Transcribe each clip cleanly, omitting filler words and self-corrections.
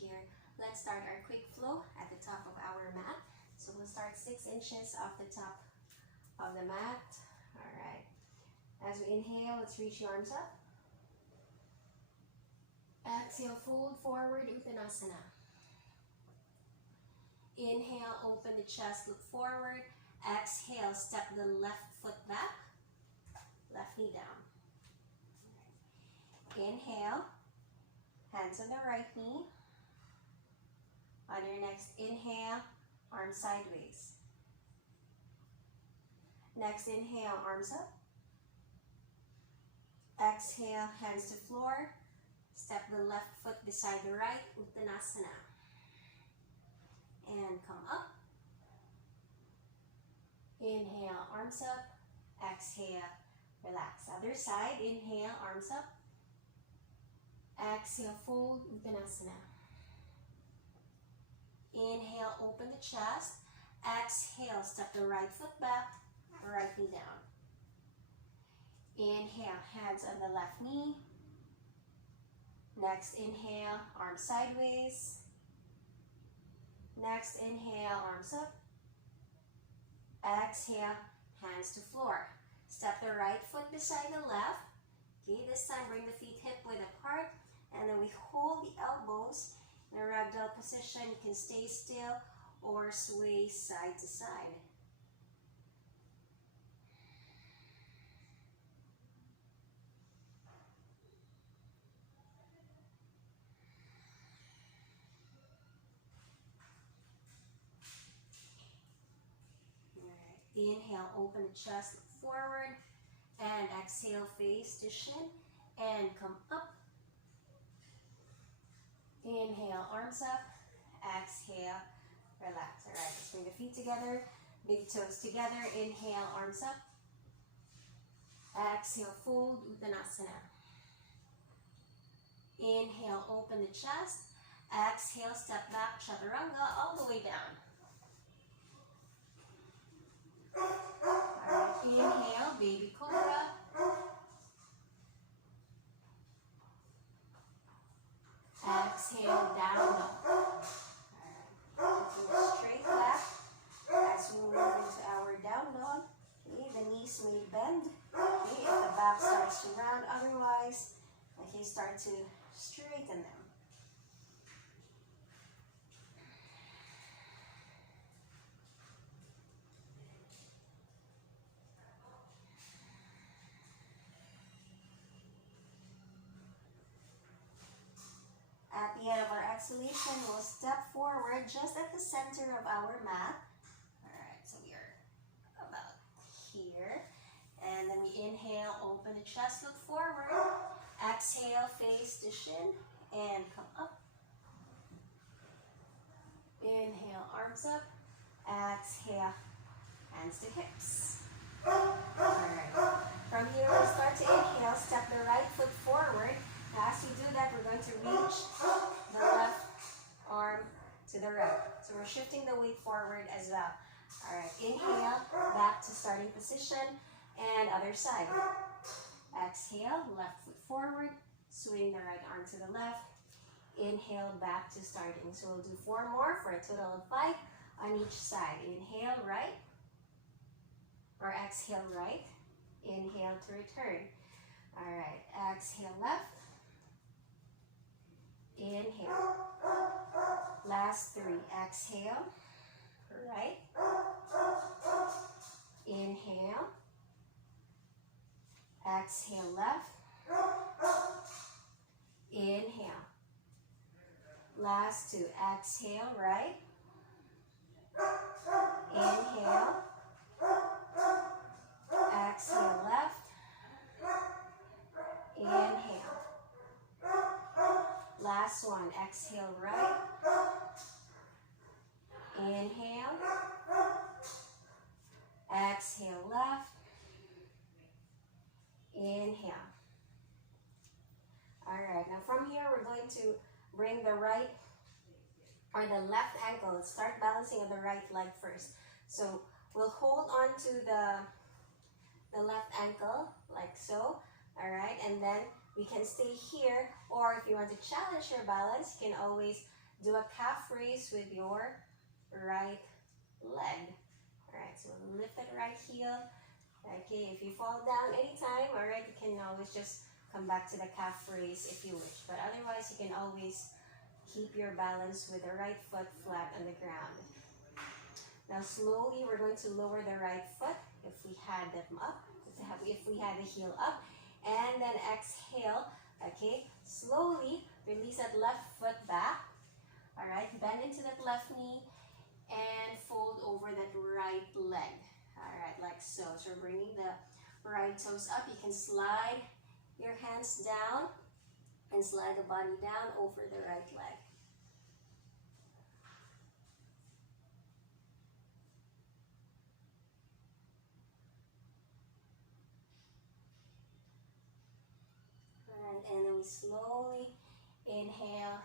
here. Let's start our quick flow at the top of our mat. So we'll start 6 inches off the top of the mat. All right. As we inhale, let's reach your arms up. Exhale, fold forward, Uttanasana. Inhale, open the chest, look forward. Exhale, step the left foot back, left knee down. Inhale, hands on the right knee. On your next inhale, arms sideways. Next inhale, arms up. Exhale, hands to floor. Step the left foot beside the right, Uttanasana. And come up. Inhale, arms up. Exhale, relax. Other side, inhale, arms up. Exhale, fold, Uttanasana. Inhale, open the chest. Exhale, step the right foot back, right knee down. Inhale, hands on the left knee. Next inhale, arms sideways. Next inhale, arms up. Exhale, hands to floor. Step the right foot beside the left. Okay, this time bring the feet hip width apart. And then we hold the elbows in a ragdoll position. You can stay still or sway side to side. Inhale, open the chest, look forward, and exhale, face to shin, and come up. Inhale, arms up, exhale, relax. All right, let's bring the feet together, big toes together. Inhale, arms up. Exhale, fold, Uttanasana. Inhale, open the chest. Exhale, step back, Chaturanga, all the way down. Alright, inhale, baby cobra. Exhale, down dog. Alright, straight back as we move into our down dog. Okay, the knees may bend. Okay, if the back starts to round, otherwise, okay, start to straighten them. At the end of our exhalation, we'll step forward just at the center of our mat. Alright, so we are about here. And then we inhale, open the chest, look forward. Exhale, face to shin, and come up. Inhale, arms up. Exhale, hands to hips. Alright, from here we'll start to inhale, step the right foot forward. As we do that, we're going to reach the left arm to the right. So we're shifting the weight forward as well. All right, inhale, back to starting position, and other side. Exhale, left foot forward, swing the right arm to the left. Inhale, back to starting. So we'll do 4 more for a total of 5 on each side. Inhale, right, or exhale, right. Inhale to return. All right, exhale, left. Inhale. Last 3. Exhale. Right. Inhale. Exhale, left. Inhale. Last 2. Exhale, right. Inhale. Exhale, left. Inhale. Last one, exhale right. Inhale. Exhale left. Inhale. Alright, now from here we're going to bring the right or the left ankle. Start balancing on the right leg first. So we'll hold on to the left ankle like so. Alright, and then we can stay here, or if you want to challenge your balance, you can always do a calf raise with your right leg. All right, so lift that right heel. Okay, if you fall down anytime, all right, you can always just come back to the calf raise if you wish. But otherwise, you can always keep your balance with the right foot flat on the ground. Now slowly, we're going to lower the right foot if we had them up, if we had the heel up, and then exhale. Okay, slowly release that left foot back. All right, bend into that left knee and fold over that right leg. All right, like so. So we're bringing the right toes up. You can slide your hands down and slide the body down over the right leg. All right, and then we slowly inhale,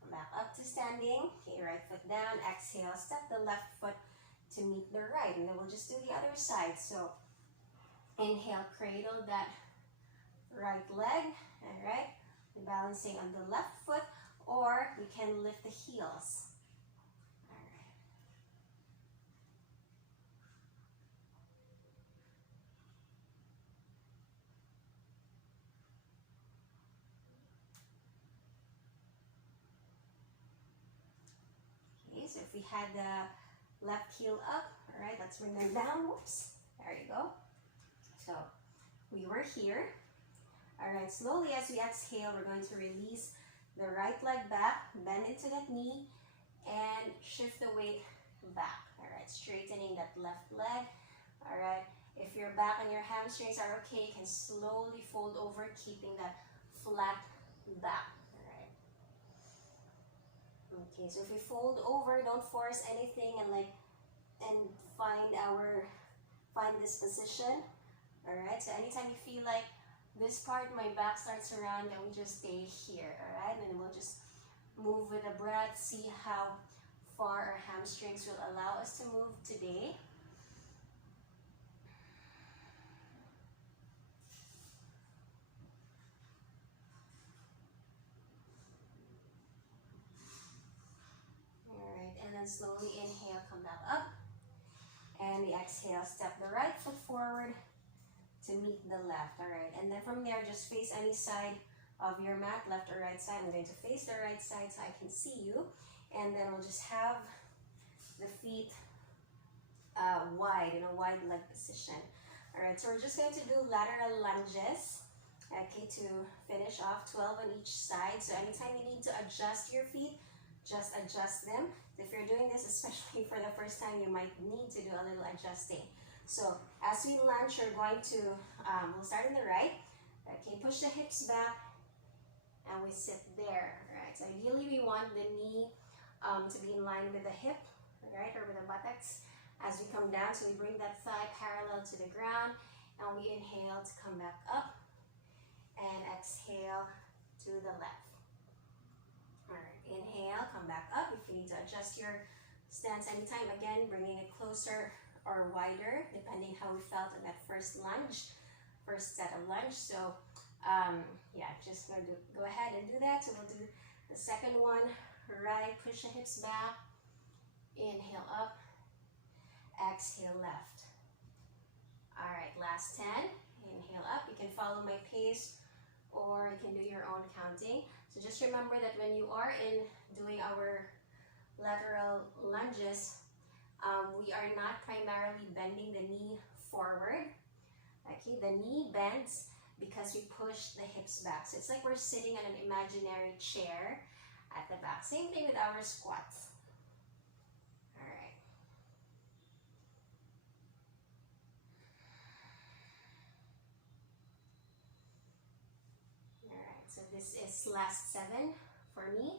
come back up to standing. Okay, right foot down. Exhale, step the left foot to meet the right, and then we'll just do the other side. So inhale, cradle that right leg. All right, we're balancing on the left foot, or we can lift the heels. All right. Okay, so if we had the left heel up, all right, let's bring them down. Whoops, there you go. So we were here. All right, slowly as we exhale, we're going to release the right leg back, bend into that knee, and shift the weight back. All right, straightening that left leg. All right, if your back and your hamstrings are okay, you can slowly fold over, keeping that flat back. All right. Okay, so if we fold over, don't force anything and find this position. All right, so anytime you feel like this part, my back starts around, then we just stay here, all right? And then we'll just move with the breath, see how far our hamstrings will allow us to move today. All right, and then slowly inhale, come back up. And the exhale, step the right foot forward to meet the left. All right, and then from there, just face any side of your mat, left or right side. I'm going to face the right side so I can see you, and then we'll just have the feet wide, in a wide leg position. All right, so we're just going to do lateral lunges, okay, to finish off 12 on each side. So anytime you need to adjust your feet, just adjust them. If you're doing this, especially for the first time, you might need to do a little adjusting. So as we lunge, you're going to, we'll start on the right. Okay, push the hips back and we sit there. All right, so ideally we want the knee to be in line with the hip, all right, or with the buttocks. As we come down, so we bring that thigh parallel to the ground, and we inhale to come back up, and exhale to the left. All right, inhale, come back up. If you need to adjust your stance anytime, again, bringing it closer or wider, depending how we felt in that first lunge, first set of lunge. So yeah, just going to go ahead and do that. So we'll do the second one. Right, push the hips back, inhale up, exhale left. All right, last 10. Inhale up. You can follow my pace or you can do your own counting. So just remember that when you are in doing our lateral lunges, we are not primarily bending the knee forward. Okay, the knee bends because we push the hips back. So it's like we're sitting on an imaginary chair at the back. Same thing with our squats. All right. All right, so this is last 7 for me.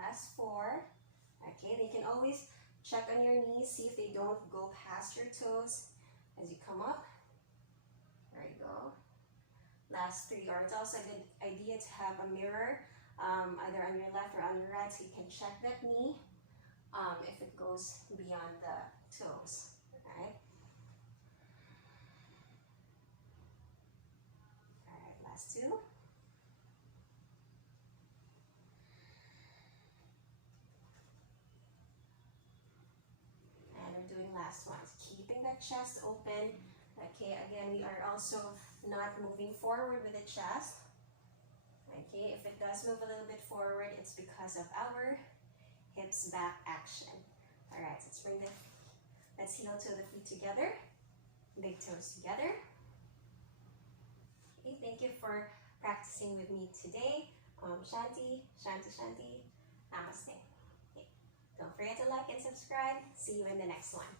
Last 4. Okay, you can always Check on your knees, see if they don't go past your toes as you come up. There you go. Last 3, or it's also a good idea to have a mirror either on your left or on your right so you can check that knee if it goes beyond the toes. Okay. All right, last 2. And we're doing last ones. Keeping the chest open. Okay, again, we are also not moving forward with the chest. Okay, if it does move a little bit forward, it's because of our hips back action. All right, so let's heel to the feet together, big toes together. Okay, thank you for practicing with me today. Shanti, Shanti, Shanti, Namaste. Okay. Don't forget to like and subscribe. See you in the next one.